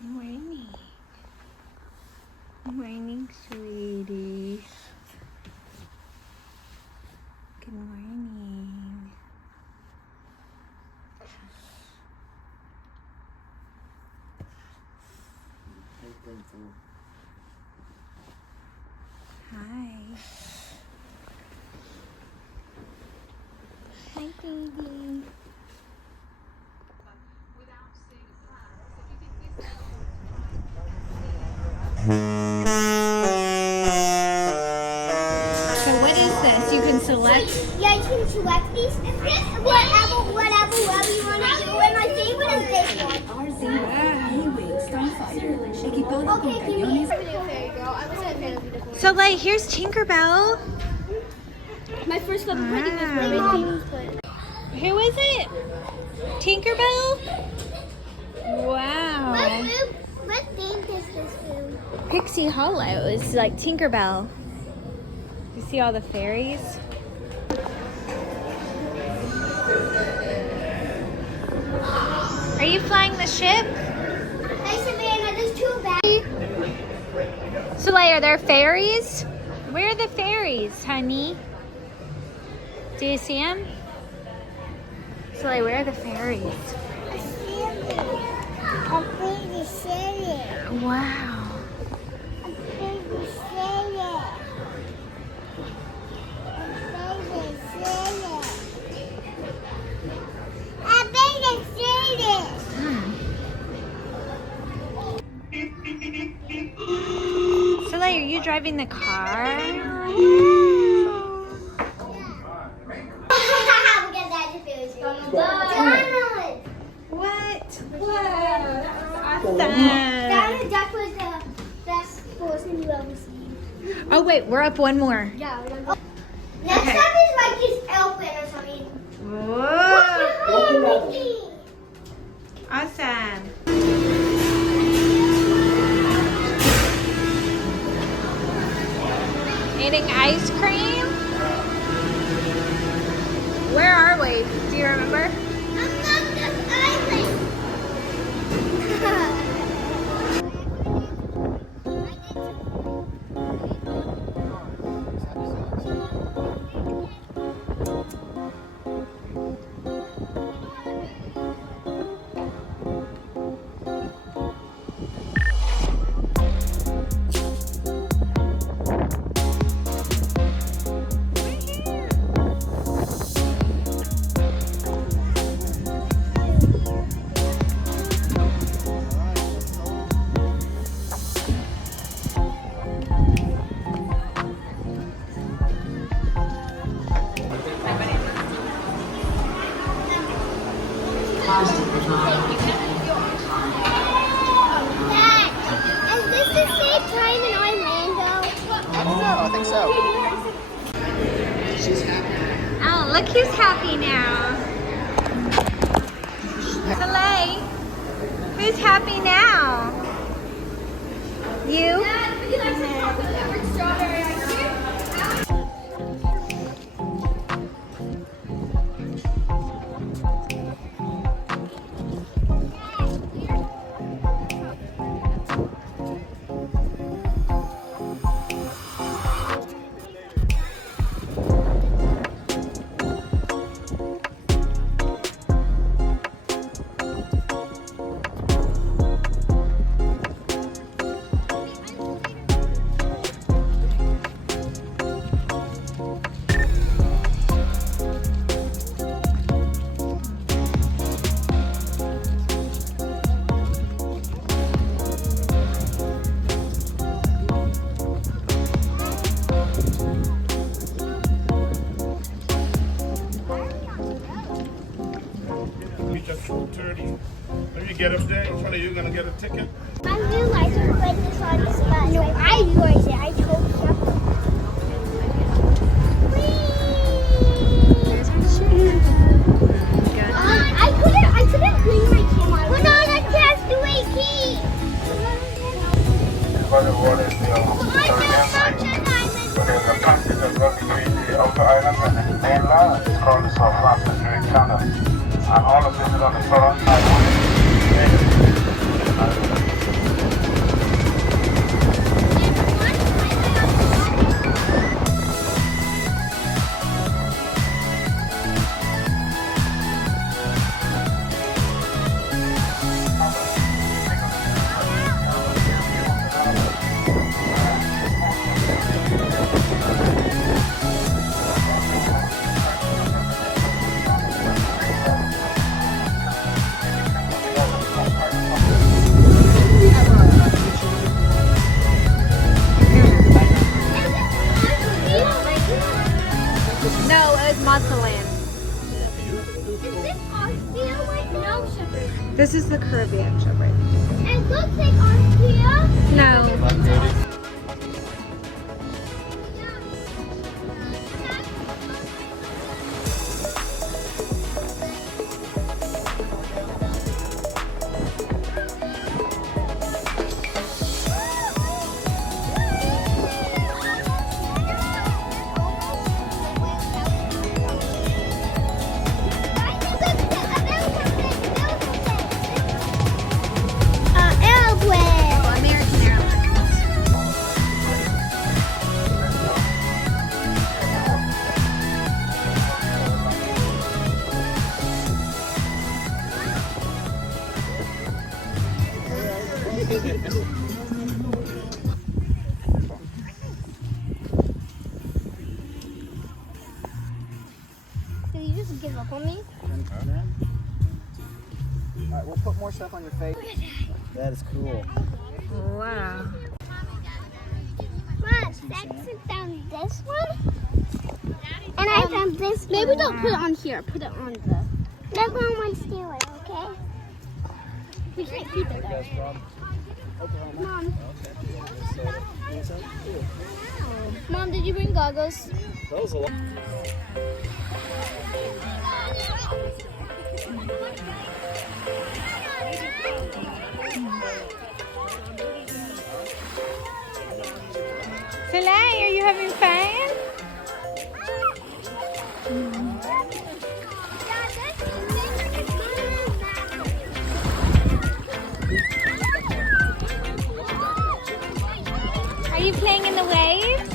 Morning. Morning, sweeties. Good morning. Hi. Hi, baby. So what is this? You can select? Yeah, you can select these. Whatever you want to do. And my favorite is this one. Okay, can you Soleil, here's Tinkerbell. My first love Wow. was my mom's. Who is it? Tinkerbell? Wow. What thing is this room? Pixie Hollow is like Tinkerbell. You see all the fairies? Are you flying the ship? Hey, Savannah, there's two bags. Soleil, are there fairies? Where are the fairies, honey? Do you see them? Soleil, where are the fairies? I see it. I'm going to say it. Wow. I'm going to say it. I'm going to say it. I'm going to say it. Soleil, are you driving the car? Donald! What? Awesome. Donald Duck was the best person you ever seen. Oh wait, we're up one more. Yeah. Next Okay. time is like this elephant or something. Whoa. Awesome. Eating ice cream? Where are we? Do you remember? I'm not this island. Dad, is this the same time in Orlando? I think so. She's happy. Oh, look who's happy now. Soleil, who's happy now? You? Dad, would you like some chocolate covered strawberry ice cream? Just 2:30. When you get up there, in front of you, gonna get a ticket. I realized I put this on the spot. No, I realized it. I told Shepard. I couldn't clean my camera. Put on a castaway key. But what is the There's a passage that runs between the outer island and the mainland. It's called the Southampton Channel. And all of this is on the front side. would be at Shepard. It looks like on here. No. Did you just give up on me? Alright, we'll put more stuff on your face. That is cool. Wow. Mom, Saxon found this one. And I found this one. Maybe don't put it on here. Put it on the... Let's go on one stairway, okay? We can't keep it there. Mom. Mom, did you bring goggles? That was a lot. Soleil, are you having fun? Are you playing in the waves?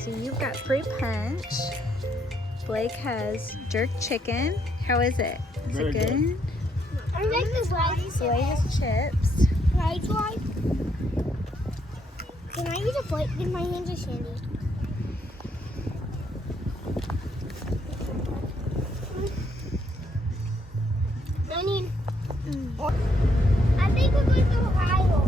So you've got fruit punch. Blake has jerk chicken. How is it? Is it good? I like this rice. Soleil has chips. Rice one. Can I use a plate? Because my hands are sandy. I need... I think we're going to Ohio.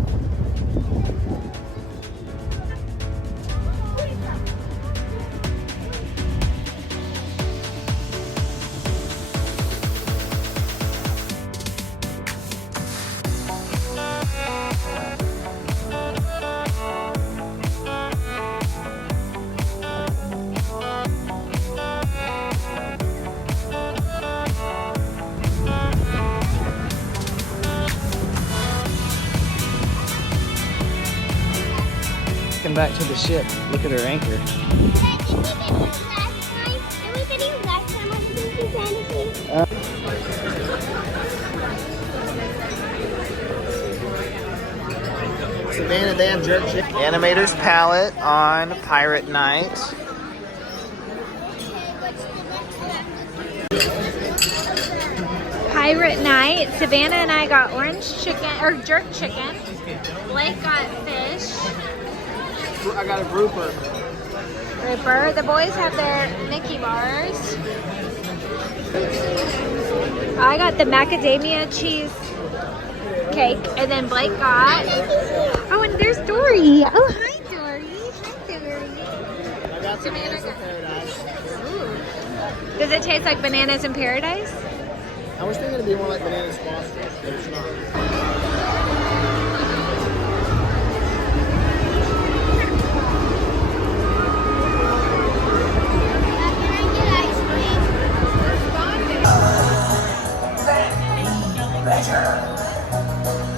Back to the ship. Look at her anchor. Savannah, they have jerk chicken. Animator's palette on Pirate Night. Pirate night. Savannah and I got orange chicken or jerk chicken. Blake got fish. I got a grouper. Grouper. The boys have their Mickey bars. I got the macadamia cheese cake. And then Blake got... Oh, and there's Dory. Oh, hi, Dory. Hi, Dory. I got bananas in paradise. Ooh. Does it taste like bananas in paradise? I was thinking it'd be more like banana squash, but it's not.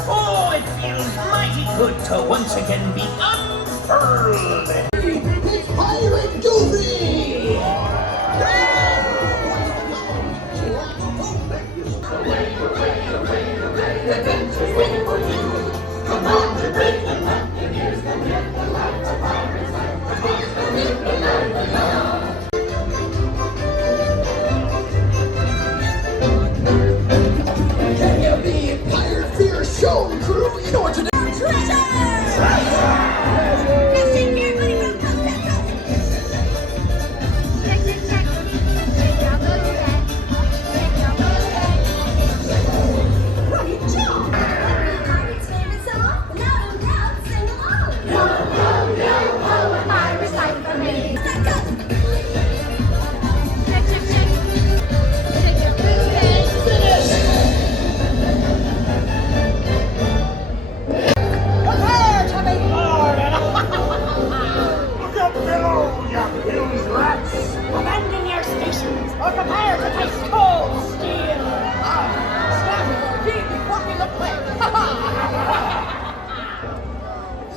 Oh, it feels mighty good to once again be unfurled. It's Pirate Goofy! Adventures waiting for you. Come on to break the map, and here's the get the lights of pirates like the Can you be a pirate fear show crew? You know what to do. Abandon your stations or prepare to taste cold steel. Staff will be walking the plank.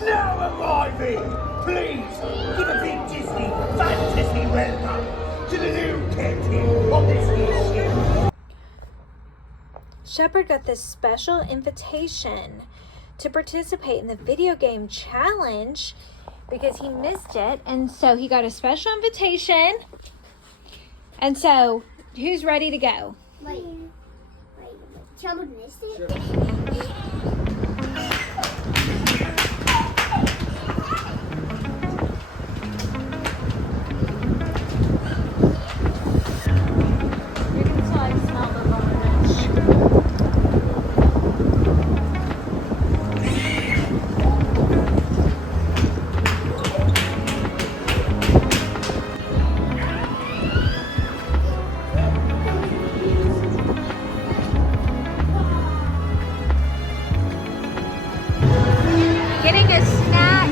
Now arriving! Please, give a big Disney, fantasy welcome to the new captain of this here ship. Shepard got this special invitation to participate in the video game challenge because he missed it, and so he got a special invitation. And so, who's ready to go? Wait. Shepard missed it? You can smell the varnish. Getting a snack,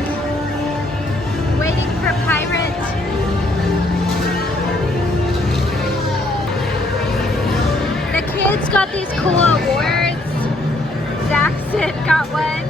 waiting for Pirate. The kids got these cool awards. Saxon got one.